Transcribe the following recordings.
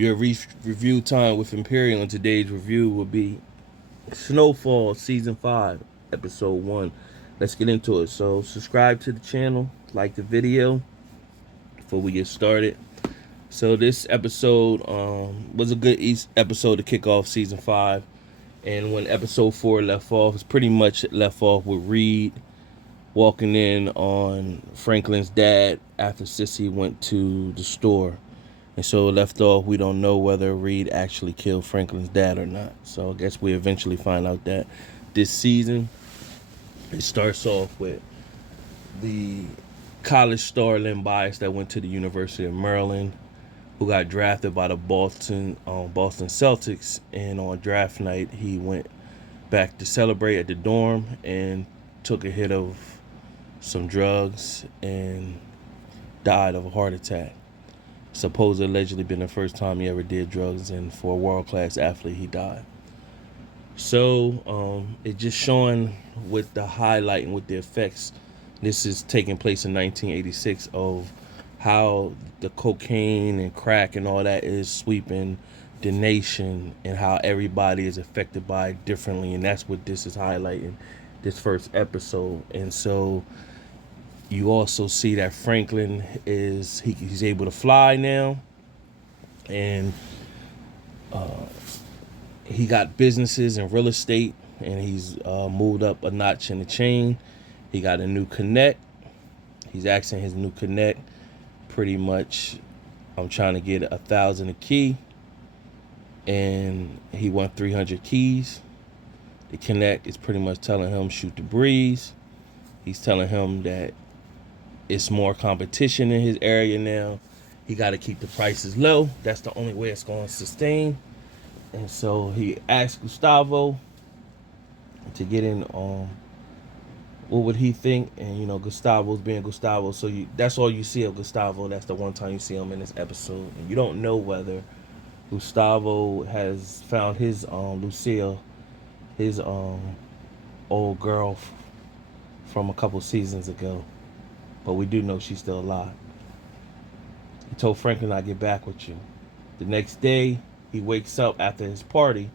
Your review time with Imperial, and today's review will be Snowfall Season 5, Episode 1. Let's get into it. So, subscribe to the channel, like the video before we get started. So, this episode was a good episode to kick off Season 5. And when Episode 4 left off, it's pretty much left off with Reed walking in on Franklin's dad after Sissy went to the store. And so left off, we don't know whether Reed actually killed Franklin's dad or not. So I guess we eventually find out that this season. It starts off with the college star Len Bias that went to the University of Maryland, who got drafted by the Boston Celtics. And on draft night, he went back to celebrate at the dorm and took a hit of some drugs and died of a heart attack. Supposed allegedly been the first time he ever did drugs, and for a world-class athlete, he died. So it just showing with the highlight and with the effects. This is taking place in 1986 of how the cocaine and crack and all that is sweeping the nation and how everybody is affected by it differently, and that's what this is highlighting, this first episode. And so you also see that Franklin he's able to fly now, and he got businesses and real estate, and he's moved up a notch in the chain. He got a new connect. He's asking his new connect, pretty much, I'm trying to get 1,000 a key, and he won 300 keys. The connect is pretty much telling him shoot the breeze. He's telling him that it's more competition in his area now. He got to keep the prices low. That's the only way it's going to sustain. And so he asked Gustavo to get in on what would he think. And, Gustavo's being Gustavo. So that's all you see of Gustavo. That's the one time you see him in this episode. And you don't know whether Gustavo has found his Lucille, his old girl from a couple seasons ago. But we do know she's still alive. He told Franklin, I'll get back with you. The next day, he wakes up after his party.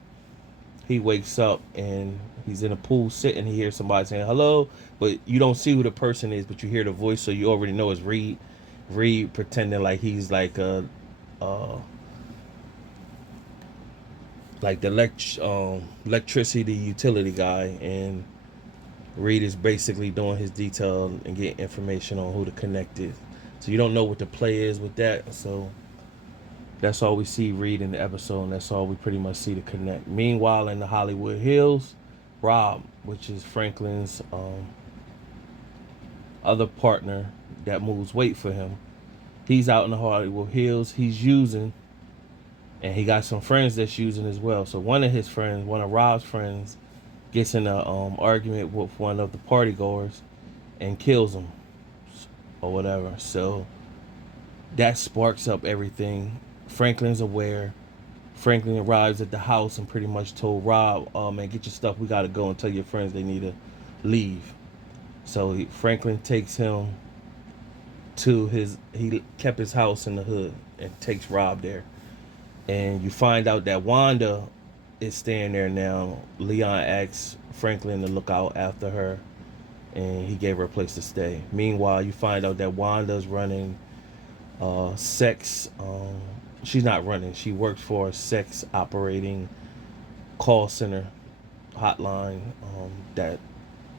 He wakes up and he's in a pool sitting. He hears somebody saying hello, but you don't see who the person is, but you hear the voice, so you already know it's Reed. Reed pretending like he's like the electricity utility guy, and Reed is basically doing his detail and getting information on who the connect is. So you don't know what the play is with that. So that's all we see Reed in the episode, and that's all we pretty much see the connect. Meanwhile, in the Hollywood Hills, Rob, which is Franklin's other partner that moves weight for him, he's out in the Hollywood Hills. He's using, and he got some friends that's using as well. So one of Rob's friends, gets in a argument with one of the party goers and kills him or whatever. So that sparks up everything. Franklin's aware. Franklin arrives at the house and pretty much told Rob, oh man, get your stuff, we gotta go, and tell your friends they need to leave. So Franklin takes him to he kept his house in the hood and takes Rob there. And you find out that Wanda is staying there now. Leon asks Franklin to look out after her, and he gave her a place to stay. Meanwhile, you find out that Wanda's running sex. She's not running. She works for a sex operating call center hotline that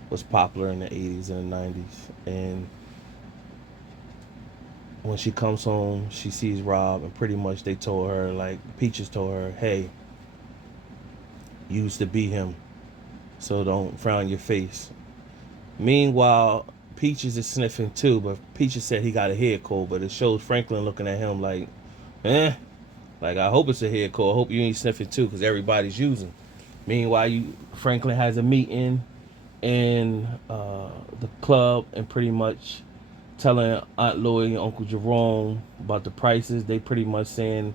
was popular in the 80s and the 90s. And when she comes home, she sees Rob, and pretty much they told her, like Peaches told her, hey, you used to be him, so don't frown your face. Meanwhile, Peaches is sniffing too, but Peaches said he got a head cold, but it shows Franklin looking at him like, like, I hope it's a head cold. I hope you ain't sniffing too, because everybody's using. Meanwhile, Franklin has a meeting in the club and pretty much telling Aunt Lloyd and Uncle Jerome about the prices. They pretty much saying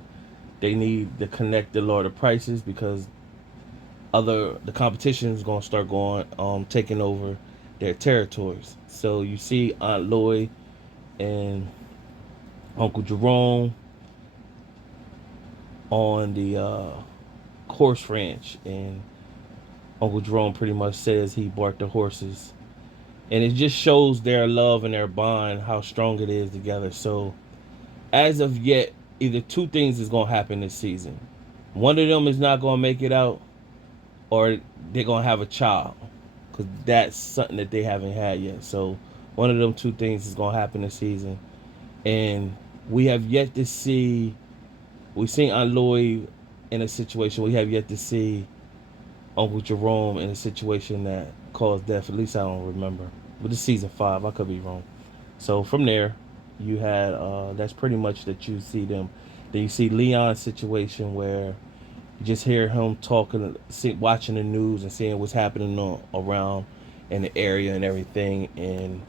they need to connect the lower the prices because the competition is going to start taking over their territories. So you see Aunt Lloyd and Uncle Jerome on the horse ranch, and Uncle Jerome pretty much says he bought the horses, and it just shows their love and their bond, how strong it is together. So as of yet, either two things is gonna happen this season. One of them is not gonna make it out, or they're gonna have a child, because that's something that they haven't had yet. So one of them two things is gonna happen this season, and we have yet to see. We've seen Aunt Lloyd in a situation. We have yet to see Uncle Jerome in a situation that caused death. At least I don't remember. But this season 5, I could be wrong. So from there, you had that's pretty much that you see them. Then you see Leon's situation where you just hear him talking, watching the news and seeing what's happening around in the area and everything. And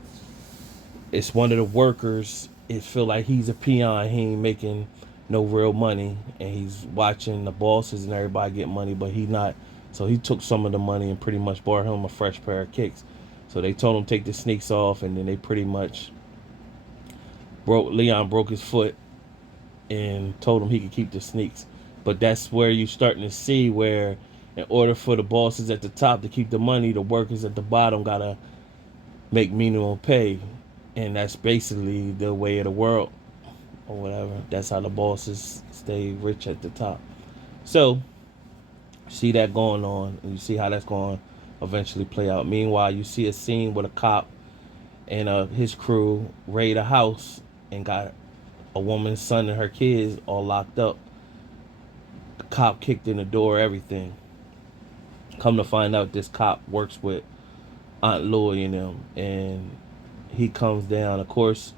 it's one of the workers. It feel like he's a peon. He ain't making no real money, and he's watching the bosses and everybody get money, but he not. So he took some of the money and pretty much bought him a fresh pair of kicks. So they told him take the sneaks off, and then they pretty much Leon broke his foot and told him he could keep the sneaks. But that's where you're starting to see where, in order for the bosses at the top to keep the money, the workers at the bottom gotta make minimum pay, and that's basically the way of the world, or whatever. That's how the bosses stay rich at the top. So see that going on, and you see how that's going to eventually play out. Meanwhile, you see a scene with a cop and his crew raid a house and got a woman's son and her kids all locked up. The cop kicked in the door, everything. Come to find out, this cop works with Aunt Lloyd and them, and he comes down. Of course,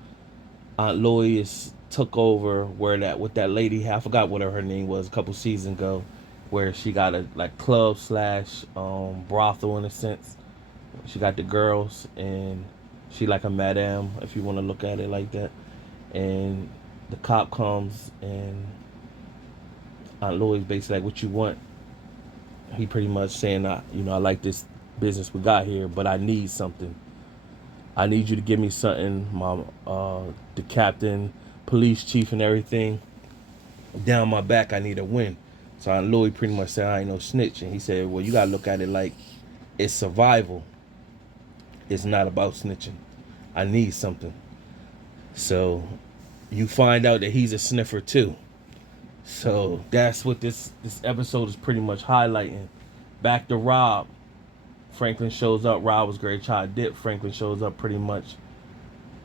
Aunt Lloyd is took over where that with that lady. I forgot what her name was a couple seasons ago, where she got a like club slash brothel in a sense. She got the girls, and she like a madam, if you want to look at it like that. And the cop comes, and Aunt Lloyd's basically like, "What you want?" He pretty much saying, "I like this business we got here, but I need something. I need you to give me something, Mom. The captain, police chief, and everything down my back. I need a win." So Aunt Lloyd pretty much said, "I ain't no snitch." And he said, "Well, you gotta look at it like it's survival. It's not about snitching. I need something." So you find out that he's a sniffer too. So that's what this episode is pretty much highlighting. Back to Rob. Franklin shows up. Rob was great try to dip. Franklin shows up, pretty much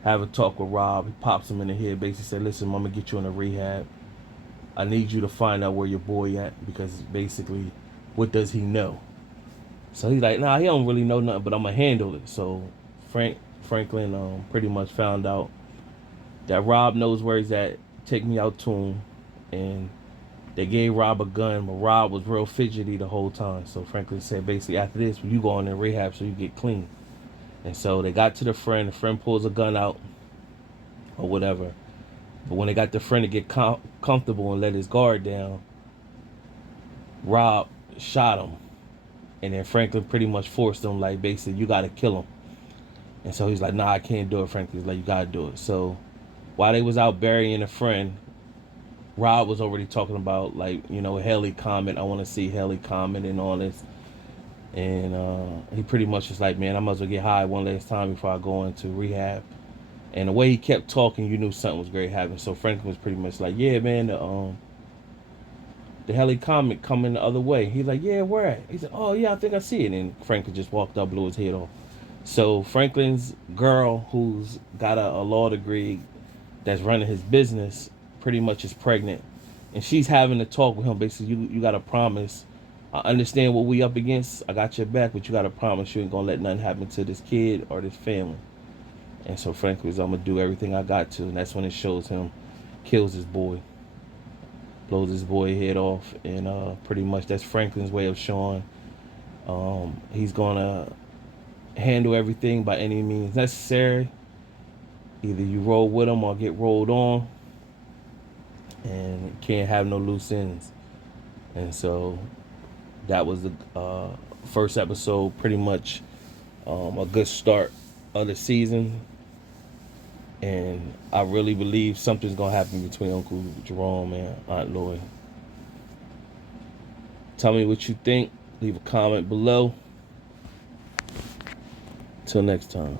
have a talk with Rob. He pops him in the head, basically said, "Listen, I'm gonna get you in a rehab. I need you to find out where your boy at, because basically, what does he know?" So he's like, "Nah, he don't really know nothing, but I'm gonna handle it." So Franklin pretty much found out that Rob knows where he's at. Take me out to him, and they gave Rob a gun, but Rob was real fidgety the whole time. So Franklin said, basically, after this, you go on in rehab so you get clean. And so they got to the friend pulls a gun out or whatever. But when they got the friend to get comfortable and let his guard down, Rob shot him. And then Franklin pretty much forced him, like, basically, you got to kill him. And so he's like, "Nah, I can't do it." Franklin's like, "You got to do it." So while they was out burying a friend, Rob was already talking about, like, Haley Comet. I want to see Haley Comet and all this. And he pretty much was like, "Man, I might as well get high one last time before I go into rehab." And the way he kept talking, you knew something was great happening. So Franklin was pretty much like, "Yeah, man, the Haley Comet coming the other way." He's like, "Yeah, where at?" He said, "Oh, yeah, I think I see it." And Franklin just walked up, blew his head off. So Franklin's girl, who's got a law degree, that's running his business, pretty much is pregnant. And she's having to talk with him. Basically, you got to promise, I understand what we up against. I got your back, but you got to promise you ain't going to let nothing happen to this kid or this family. And so Franklin was, "I'm going to do everything I got to." And that's when it shows him, kills his boy. Blows his boy head off. And pretty much that's Franklin's way of showing he's going to handle everything by any means necessary. Either you roll with him or get rolled on. And can't have no loose ends. And so that was the first episode, pretty much a good start of the season. And I really believe something's going to happen between Uncle Jerome and Aunt Lloyd. Tell me what you think. Leave a comment below. Till next time.